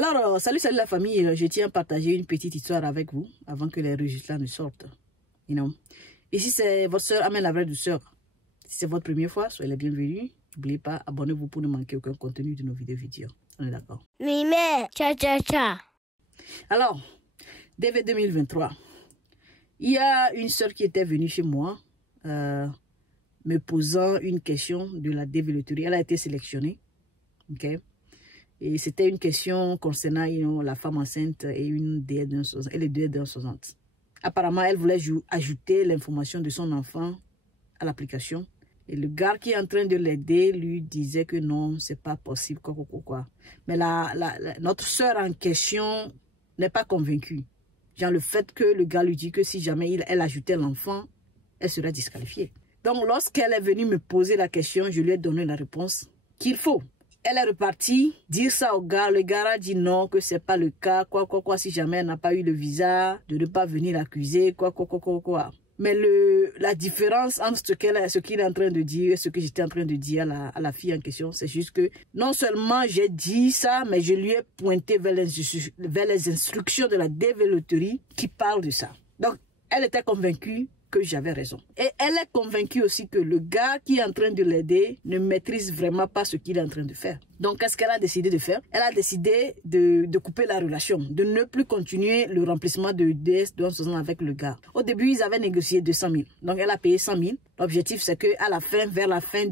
Alors, salut la famille, je tiens à partager une petite histoire avec vous avant que les résultats ne sortent. Ici, c'est votre soeur Amel, la vraie douceur. Si c'est votre première fois, soyez les bienvenus. N'oubliez pas, abonnez-vous pour ne manquer aucun contenu de nos vidéos. On est d'accord? Mimé, cha. Alors, début 2023, il y a une soeur qui était venue chez moi me posant une question de la développerie. Elle a été sélectionnée. Ok? Et c'était une question concernant la femme enceinte et une DL260, et les DL260. Apparemment, elle voulait ajouter l'information de son enfant à l'application. Et le gars qui est en train de l'aider lui disait que non, c'est pas possible, quoi. Mais notre soeur en question n'est pas convaincue. Genre le fait que le gars lui dit que si jamais elle ajoutait l'enfant, elle serait disqualifiée. Donc, lorsqu'elle est venue me poser la question, je lui ai donné la réponse qu'il faut. Elle est repartie dire ça au gars. Le gars a dit non, que c'est pas le cas. Quoi. Si jamais elle n'a pas eu le visa, de ne pas venir l'accuser. Quoi. Mais la différence entre ce qu'il est en train de dire et ce que j'étais en train de dire à la fille en question, c'est juste que non seulement j'ai dit ça, mais je lui ai pointé vers les instructions de la développerie qui parlent de ça. Donc, elle était convaincue que j'avais raison. Et elle est convaincue aussi que le gars qui est en train de l'aider ne maîtrise vraiment pas ce qu'il est en train de faire. Donc, qu'est-ce qu'elle a décidé de faire? Elle a décidé de couper la relation, de ne plus continuer le remplissement de DS260 avec le gars. Au début, ils avaient négocié 200 000. Donc, elle a payé 100 000. L'objectif, c'est qu'à la fin, vers la fin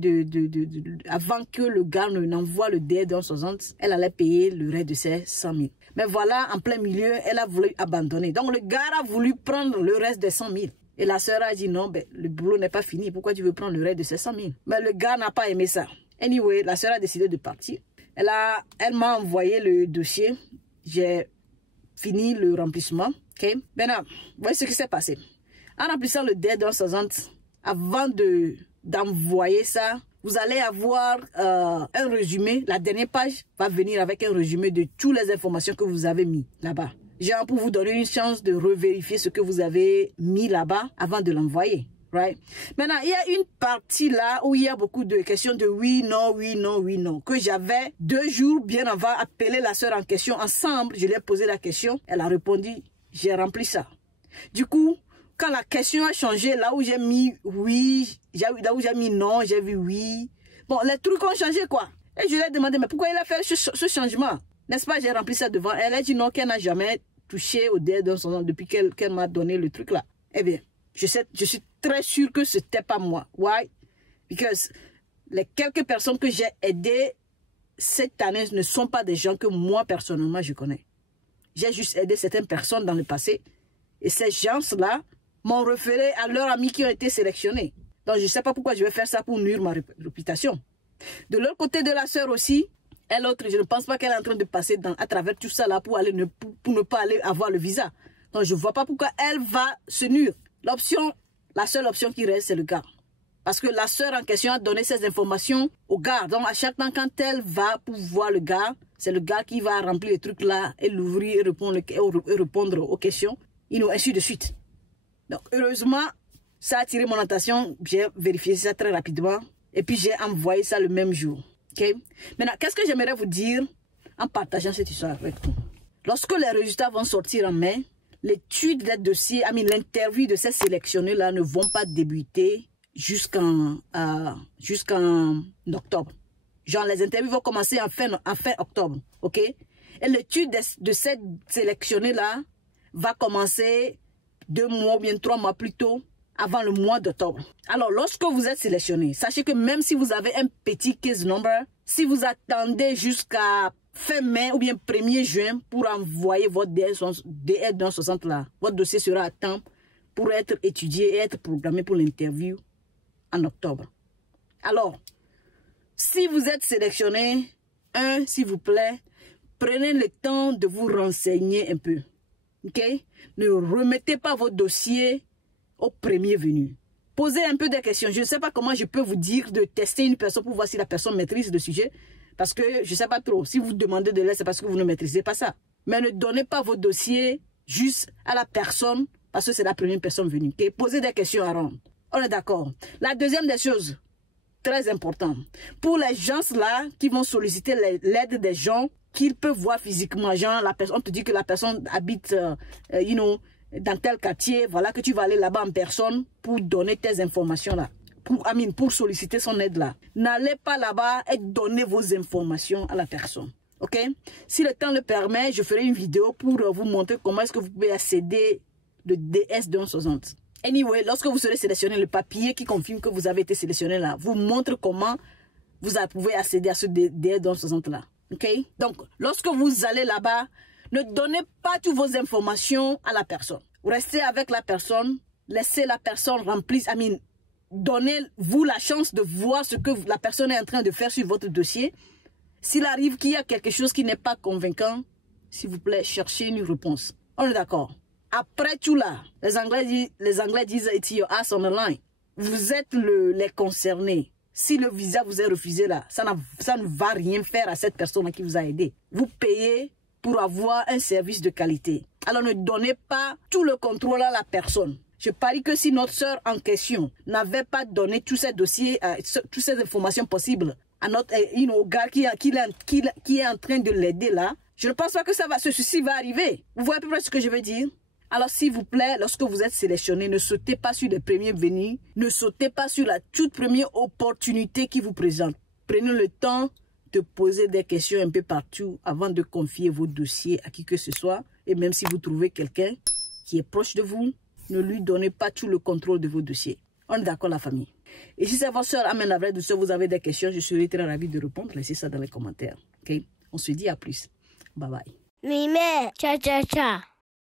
avant que le gars n'envoie le DS260, elle allait payer le reste de ses 100 000. Mais voilà, en plein milieu, elle a voulu abandonner. Donc, le gars a voulu prendre le reste des 100 000. Et la sœur a dit non, le boulot n'est pas fini. Pourquoi tu veux prendre le reste de ces 100 000? Mais le gars n'a pas aimé ça. Anyway, la sœur a décidé de partir. Elle m'a envoyé le dossier. J'ai fini le remplissement. Ok. Maintenant, voyez ce qui s'est passé. En remplissant le DS260, avant d'envoyer ça, vous allez avoir un résumé. La dernière page va venir avec un résumé de toutes les informations que vous avez mis là-bas. Genre pour vous donner une chance de revérifier ce que vous avez mis là-bas avant de l'envoyer. Right? Maintenant, il y a une partie là où il y a beaucoup de questions de oui, non, que j'avais 2 jours bien avant appelé la sœur en question ensemble. Je lui ai posé la question, elle a répondu, j'ai rempli ça. Du coup, quand la question a changé, là où j'ai mis oui, là où j'ai mis non, j'ai vu oui. Bon, les trucs ont changé quoi. Et je lui ai demandé, mais pourquoi il a fait ce changement? N'est-ce pas, j'ai rempli ça devant elle. Elle a dit non, qu'elle n'a jamais touché au DS260 depuis qu'elle m'a donné le truc là. Eh bien, je suis très sûr que ce n'était pas moi. Why? Because les quelques personnes que j'ai aidées cette année ne sont pas des gens que moi personnellement je connais. J'ai juste aidé certaines personnes dans le passé. Et ces gens-là m'ont référé à leurs amis qui ont été sélectionnés. Donc je ne sais pas pourquoi je vais faire ça pour nuire ma réputation. De l'autre côté de la sœur aussi, elle autre, je ne pense pas qu'elle est en train de passer à travers tout ça là pour ne pas aller avoir le visa. Donc je ne vois pas pourquoi elle va se nuire. La seule option qui reste, c'est le gars. Parce que la sœur en question a donné ces informations au gars. Donc à chaque temps, quand elle va pour voir le gars, c'est le gars qui va remplir les trucs là et l'ouvrir et répondre aux questions. Et ainsi de suite. Donc heureusement, ça a attiré mon attention. J'ai vérifié ça très rapidement. Et puis j'ai envoyé ça le même jour. Okay. Maintenant, qu'est-ce que j'aimerais vous dire en partageant cette histoire avec vous? Lorsque les résultats vont sortir en mai, l'étude des dossiers, l'interview de ces sélectionnés-là ne vont pas débuter jusqu'en octobre. Genre, les interviews vont commencer en fin octobre, ok? Et l'étude de ces sélectionnés-là va commencer 2 mois ou bien 3 mois plus tôt, avant le mois d'octobre. Alors, lorsque vous êtes sélectionné, sachez que même si vous avez un petit case number, si vous attendez jusqu'à fin mai ou bien 1er juin pour envoyer votre DS260 là, votre dossier sera à temps pour être étudié et être programmé pour l'interview en octobre. Alors, si vous êtes sélectionné, s'il vous plaît, prenez le temps de vous renseigner un peu. Ok? Ne remettez pas votre dossier au premier venu. Posez un peu des questions. Je ne sais pas comment je peux vous dire de tester une personne pour voir si la personne maîtrise le sujet. Parce que je ne sais pas trop. Si vous demandez de l'aide, c'est parce que vous ne maîtrisez pas ça. Mais ne donnez pas vos dossiers juste à la personne parce que c'est la première personne venue. Okay? Posez des questions à rendre. On est d'accord. La deuxième des choses, très importante, pour les gens là qui vont solliciter l'aide des gens qu'il peut voir physiquement. Genre, on te dit que la personne habite, dans tel quartier. Voilà que tu vas aller là-bas en personne pour donner tes informations là. Pour solliciter son aide là. N'allez pas là-bas et donnez vos informations à la personne. Ok? Si le temps le permet, je ferai une vidéo pour vous montrer comment est-ce que vous pouvez accéder le DS260. Anyway, lorsque vous serez sélectionné, le papier qui confirme que vous avez été sélectionné là, vous montre comment vous pouvez accéder à ce DS260 là. Ok? Donc, lorsque vous allez là-bas, ne donnez pas toutes vos informations à la personne. Restez avec la personne, laissez la personne remplir, donnez-vous la chance de voir ce que la personne est en train de faire sur votre dossier. S'il arrive qu'il y a quelque chose qui n'est pas convaincant, s'il vous plaît, cherchez une réponse. On est d'accord? Après tout là, les Anglais disent it's your ass on the line. Vous êtes les concernés. Si le visa vous est refusé là, ça ne va rien faire à cette personne qui vous a aidé. Vous payez pour avoir un service de qualité. Alors ne donnez pas tout le contrôle à la personne. Je parie que si notre sœur en question n'avait pas donné tous ces dossiers, toutes ces informations possibles à notre au gars qui est en train de l'aider là, je ne pense pas que ceci va arriver. Vous voyez à peu près ce que je veux dire? Alors s'il vous plaît, lorsque vous êtes sélectionné, ne sautez pas sur les premiers venus, ne sautez pas sur la toute première opportunité qui vous présente. Prenez le temps de poser des questions un peu partout avant de confier vos dossiers à qui que ce soit. Et même si vous trouvez quelqu'un qui est proche de vous, ne lui donnez pas tout le contrôle de vos dossiers. On est d'accord, la famille? Et si c'est votre soeur, Amen la vraie douceur, vous avez des questions, je serai très ravi de répondre. Laissez ça dans les commentaires. Ok? On se dit à plus. Bye bye. Mime, cha cha cha.